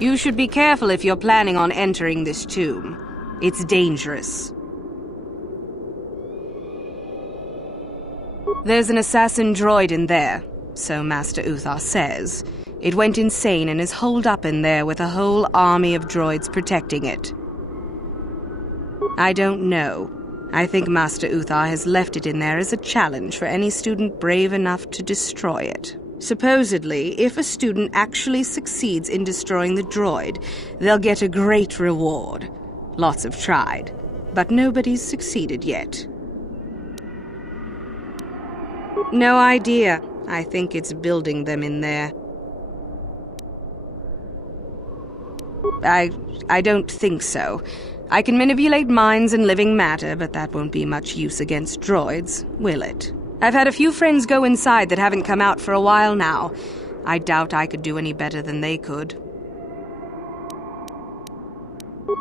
You should be careful if you're planning on entering this tomb. It's dangerous. There's an assassin droid in there, so Master Uthar says. It went insane and is holed up in there with a whole army of droids protecting it. I don't know. I think Master Uthar has left it in there as a challenge for any student brave enough to destroy it. Supposedly, if a student actually succeeds in destroying the droid, they'll get a great reward. Lots have tried, but nobody's succeeded yet. No idea. I think it's building them in there. I don't think so. I can manipulate minds and living matter, but that won't be much use against droids, will it? I've had a few friends go inside that haven't come out for a while now. I doubt I could do any better than they could.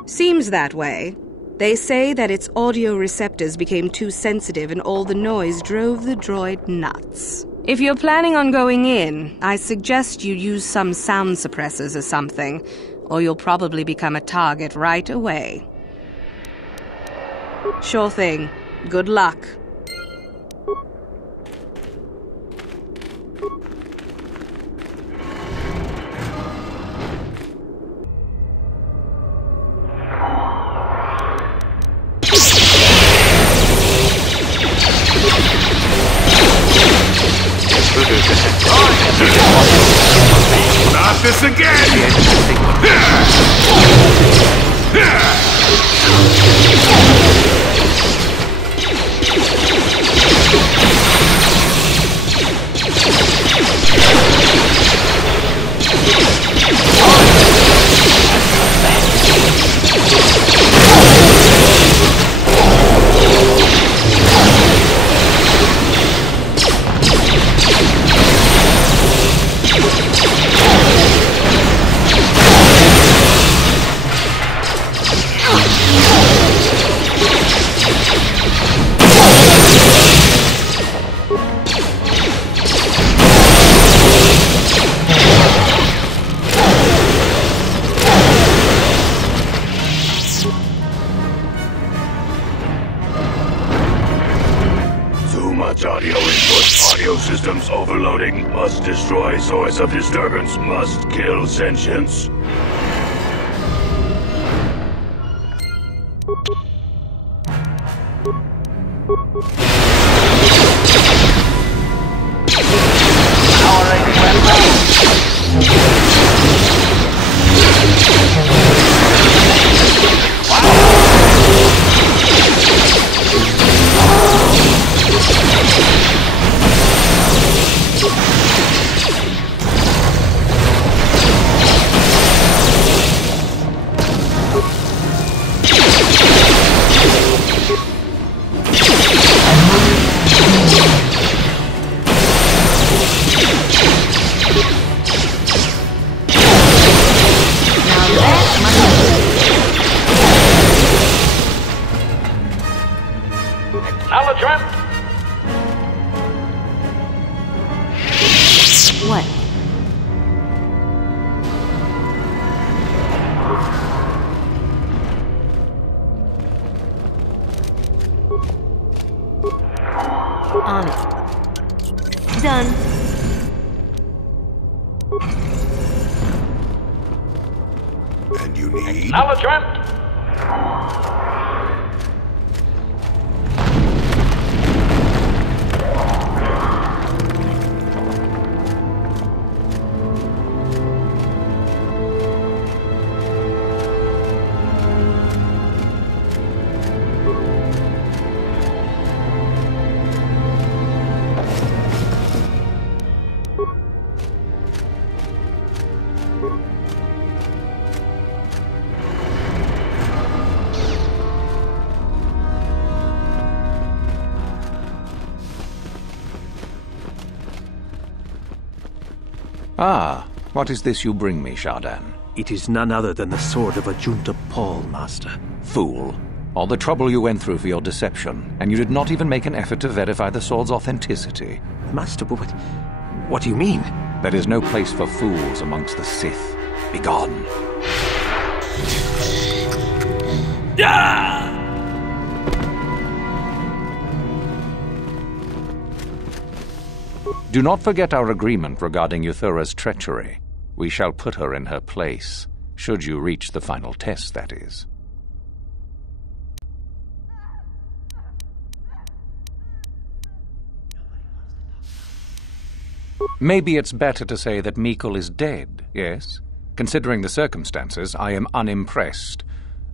Seems that way. They say that its audio receptors became too sensitive and all the noise drove the droid nuts. If you're planning on going in, I suggest you use some sound suppressors or something, or you'll probably become a target right away. Sure thing. Good luck. Not this again! Audio input. Audio systems overloading. Must destroy source of disturbance. Must kill sentience. What? On it. Done. And you need... Acknowledgement! Ah, what is this you bring me, Shardaan? It is none other than the sword of Ajunta Paul, Master. Fool. All the trouble you went through for your deception, and you did not even make an effort to verify the sword's authenticity. Master, but what do you mean? There is no place for fools amongst the Sith. Begone. Do not forget our agreement regarding Uthara's treachery. We shall put her in her place, should you reach the final test, that is. Maybe it's better to say that Mikkel is dead, yes? Considering the circumstances, I am unimpressed,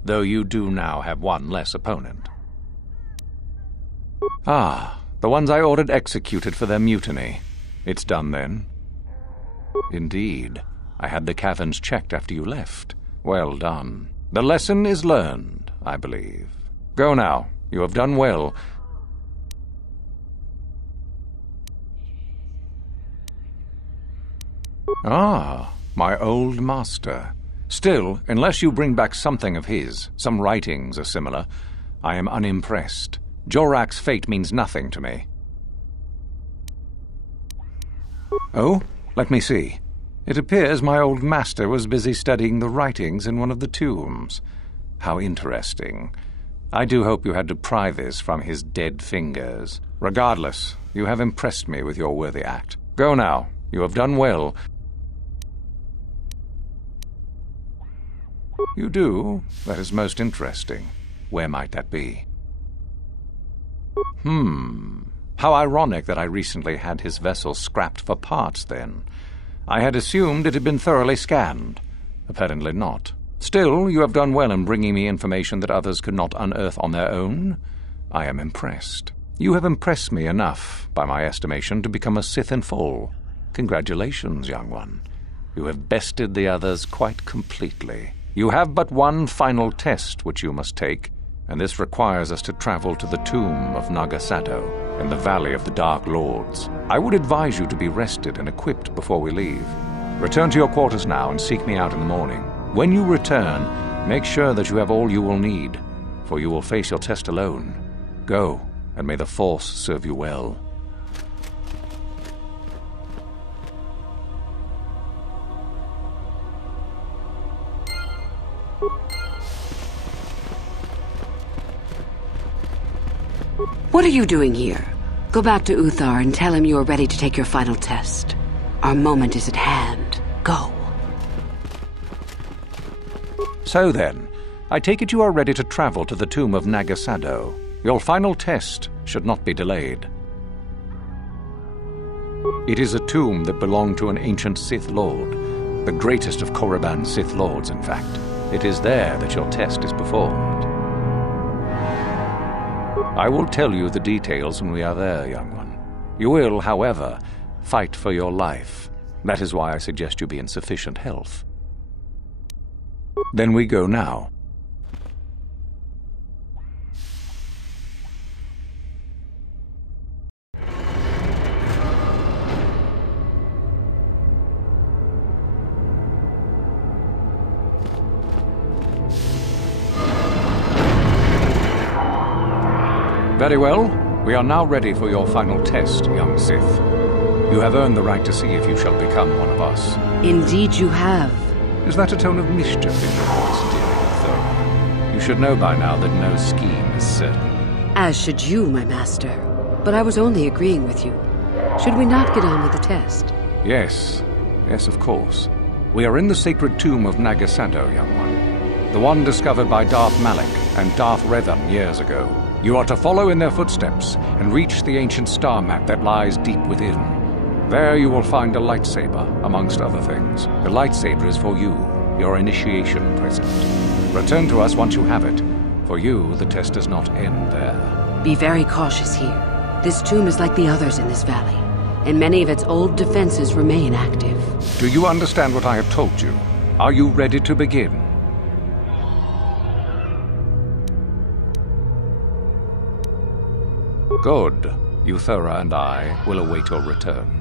though you do now have one less opponent. Ah, the ones I ordered executed for their mutiny. It's done then. Indeed. I had the caverns checked after you left. Well done. The lesson is learned, I believe. Go now. You have done well. Ah, my old master. Still, unless you bring back something of his, some writings or similar, I am unimpressed. Jorak's fate means nothing to me. Oh, let me see. It appears my old master was busy studying the writings in one of the tombs. How interesting. I do hope you had to pry this from his dead fingers. Regardless, you have impressed me with your worthy act. Go now. You have done well. You do? That is most interesting. Where might that be? How ironic that I recently had his vessel scrapped for parts, then. I had assumed it had been thoroughly scanned. Apparently not. Still, you have done well in bringing me information that others could not unearth on their own. I am impressed. You have impressed me enough, by my estimation, to become a Sith in full. Congratulations, young one. You have bested the others quite completely. You have but one final test which you must take, and this requires us to travel to the tomb of Nagasado in the Valley of the Dark Lords. I would advise you to be rested and equipped before we leave. Return to your quarters now and seek me out in the morning. When you return, make sure that you have all you will need, for you will face your test alone. Go, and may the Force serve you well. What are you doing here? Go back to Uthar and tell him you are ready to take your final test. Our moment is at hand. Go. So then, I take it you are ready to travel to the tomb of Nagasado. Your final test should not be delayed. It is a tomb that belonged to an ancient Sith Lord, the greatest of Korriban's Sith Lords, in fact. It is there that your test is performed. I will tell you the details when we are there, young one. You will, however, fight for your life. That is why I suggest you be in sufficient health. Then we go now. Very well. We are now ready for your final test, young Sith. You have earned the right to see if you shall become one of us. Indeed you have. Is that a tone of mischief in your voice, dear Uthar? You should know by now that no scheme is certain. As should you, my master. But I was only agreeing with you. Should we not get on with the test? Yes. Yes, of course. We are in the sacred tomb of Nagasado, young one. The one discovered by Darth Malak and Darth Revan years ago. You are to follow in their footsteps and reach the ancient star map that lies deep within. There you will find a lightsaber, amongst other things. The lightsaber is for you, your initiation present. Return to us once you have it. For you, the test does not end there. Be very cautious here. This tomb is like the others in this valley, and many of its old defenses remain active. Do you understand what I have told you? Are you ready to begin? Good. Uthara and I will await your return.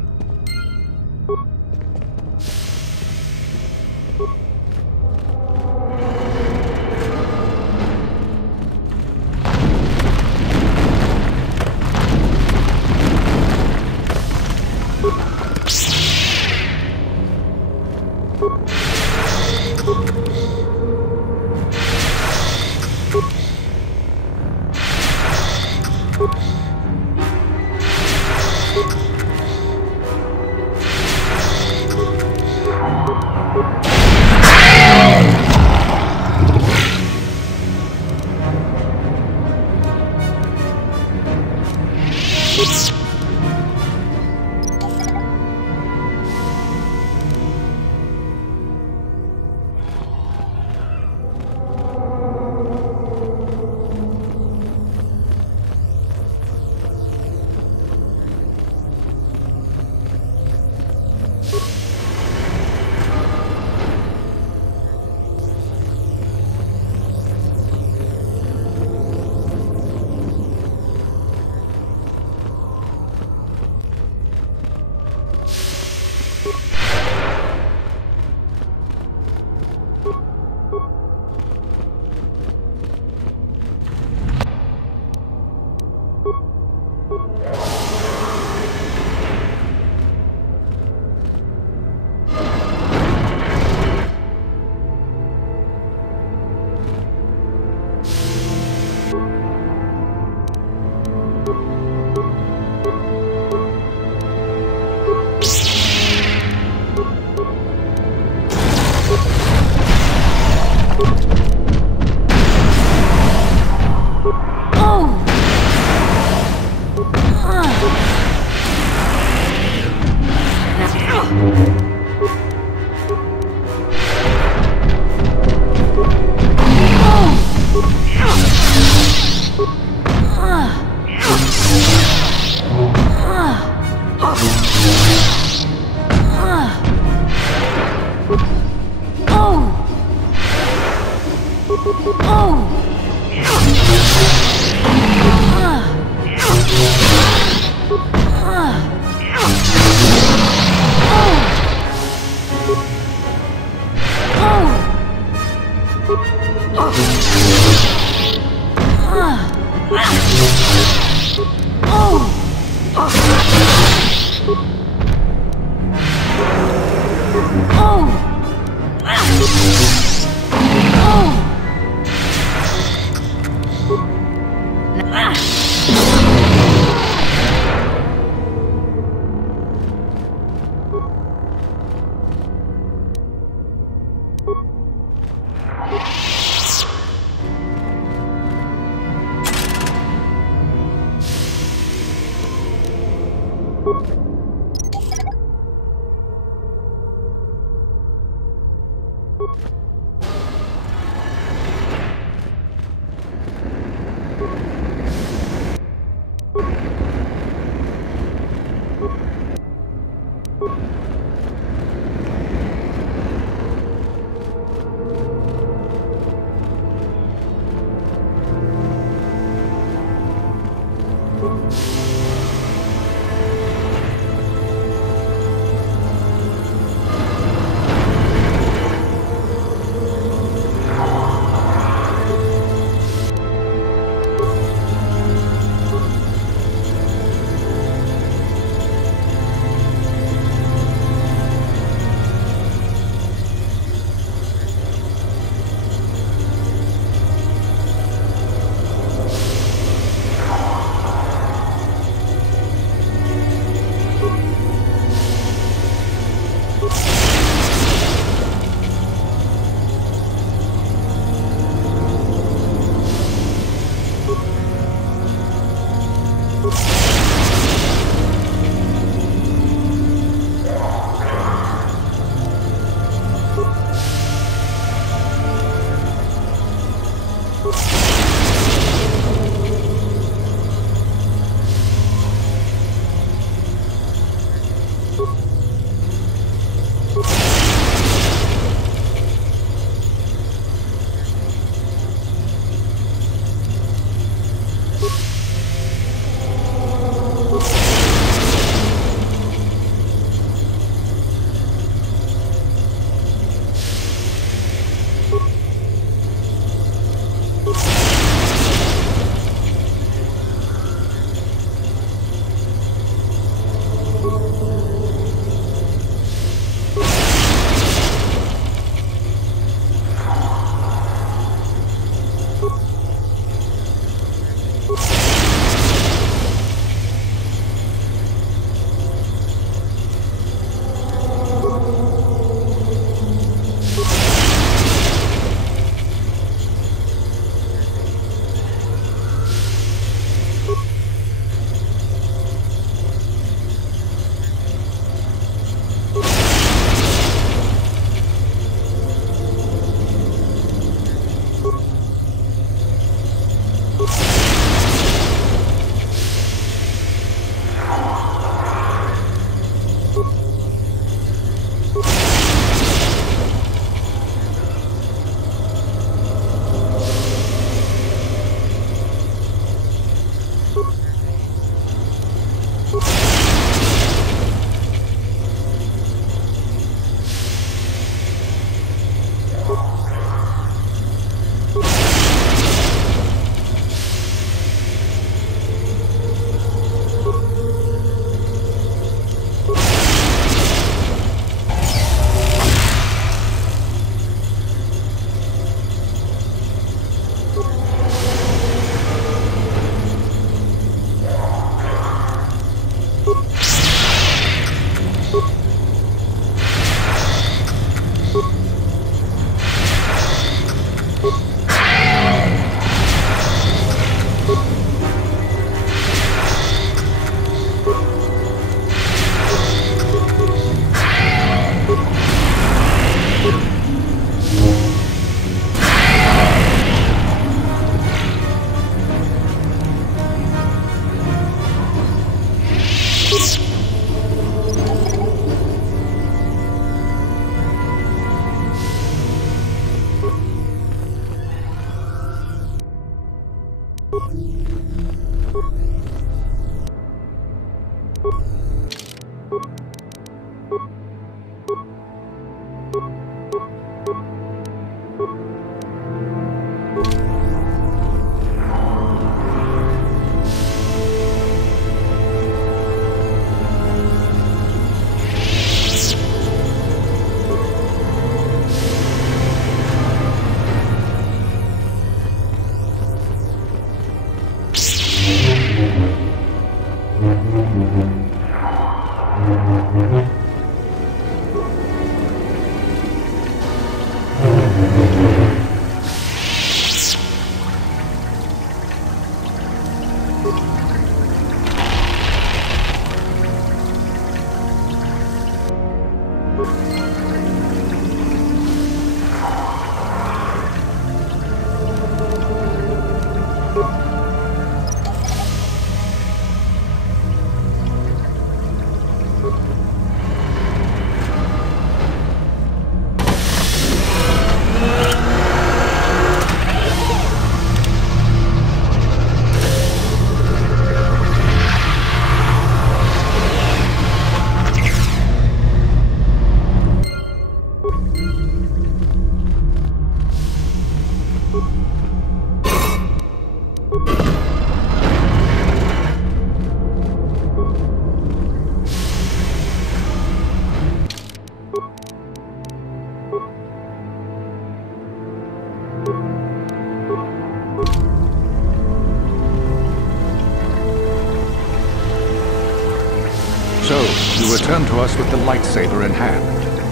So, you return to us with the lightsaber in hand,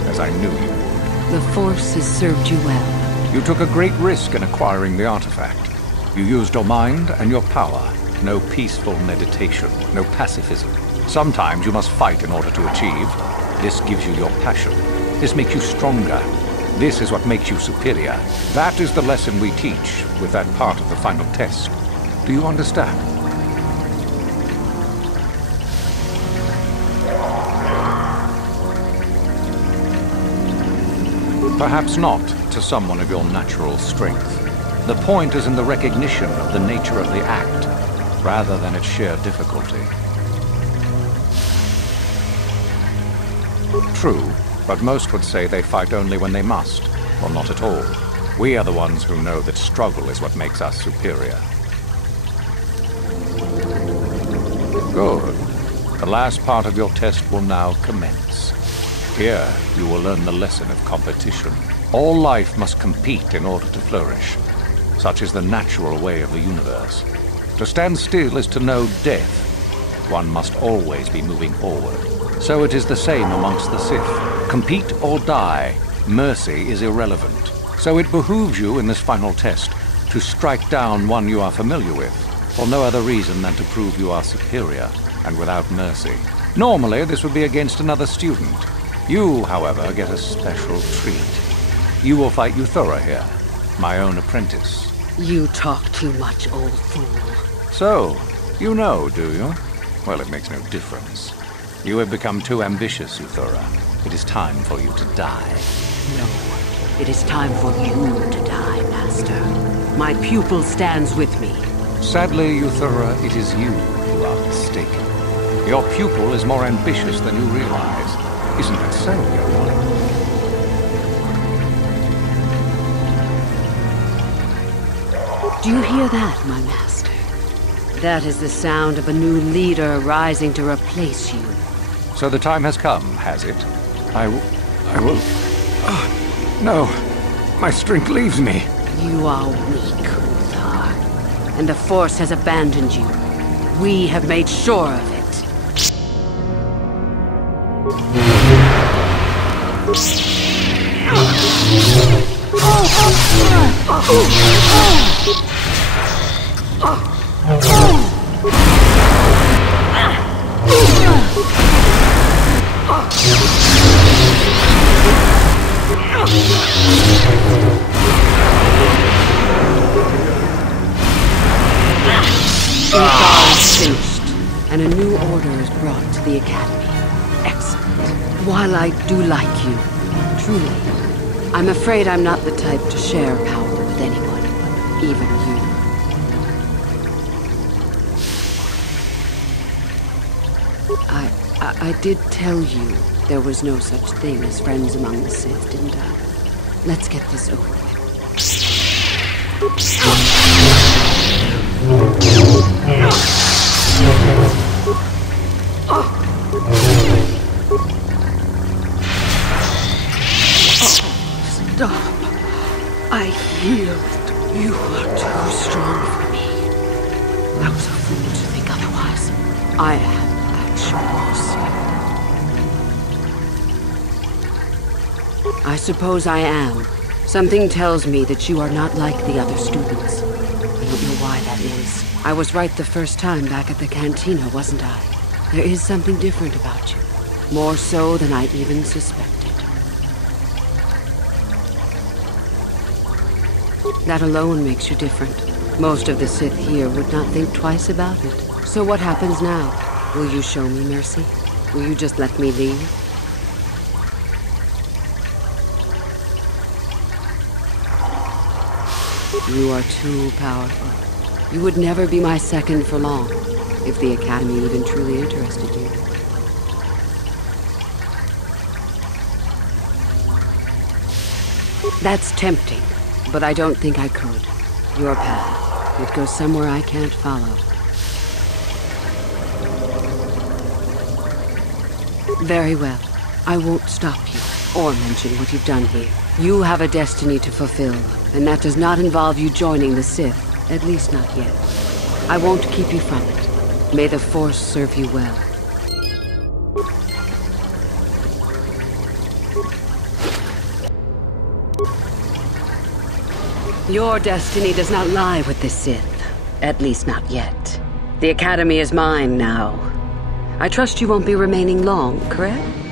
as I knew you. The Force has served you well. You took a great risk in acquiring the artifact. You used your mind and your power. No peaceful meditation, no pacifism. Sometimes you must fight in order to achieve. This gives you your passion. This makes you stronger. This is what makes you superior. That is the lesson we teach with that part of the final test. Do you understand? Perhaps not to someone of your natural strength. The point is in the recognition of the nature of the act, rather than its sheer difficulty. True, but most would say they fight only when they must, or not at all. We are the ones who know that struggle is what makes us superior. Good. The last part of your test will now commence. Here, you will learn the lesson of competition. All life must compete in order to flourish. Such is the natural way of the universe. To stand still is to know death. One must always be moving forward. So it is the same amongst the Sith. Compete or die. Mercy is irrelevant. So it behooves you in this final test to strike down one you are familiar with, for no other reason than to prove you are superior and without mercy. Normally, this would be against another student. You, however, get a special treat. You will fight Uthar here, my own apprentice. You talk too much, old fool. So, you know, do you? Well, it makes no difference. You have become too ambitious, Uthar. It is time for you to die. No, it is time for you to die, Master. My pupil stands with me. Sadly, Uthar, it is you who are mistaken. Your pupil is more ambitious than you realize. Isn't that so, young one? Do you hear that, my master? That is the sound of a new leader rising to replace you. So the time has come, has it? I will... no. My strength leaves me. You are weak, Uthar. And the Force has abandoned you. We have made sure of it. Uthar is finished, and a new order is brought to the Academy. Excellent. While I do like you, truly, I'm afraid I'm not the type to share power with anyone, even you. I did tell you there was no such thing as friends among the Sith, didn't I? Let's get this over with. Stop. I yield. You are too strong for me. I was a fool to think otherwise. I have actual mercy. I suppose I am. Something tells me that you are not like the other students. I don't know why that is. I was right the first time back at the cantina, wasn't I? There is something different about you. More so than I even suspected. That alone makes you different. Most of the Sith here would not think twice about it. So what happens now? Will you show me mercy? Will you just let me leave? You are too powerful. You would never be my second for long, if the Academy even truly interested you. That's tempting, but I don't think I could. Your path, it goes somewhere I can't follow. Very well. I won't stop you, or mention what you've done here. You have a destiny to fulfill, and that does not involve you joining the Sith, at least not yet. I won't keep you from it. May the Force serve you well. Your destiny does not lie with the Sith, at least not yet. The Academy is mine now. I trust you won't be remaining long, correct?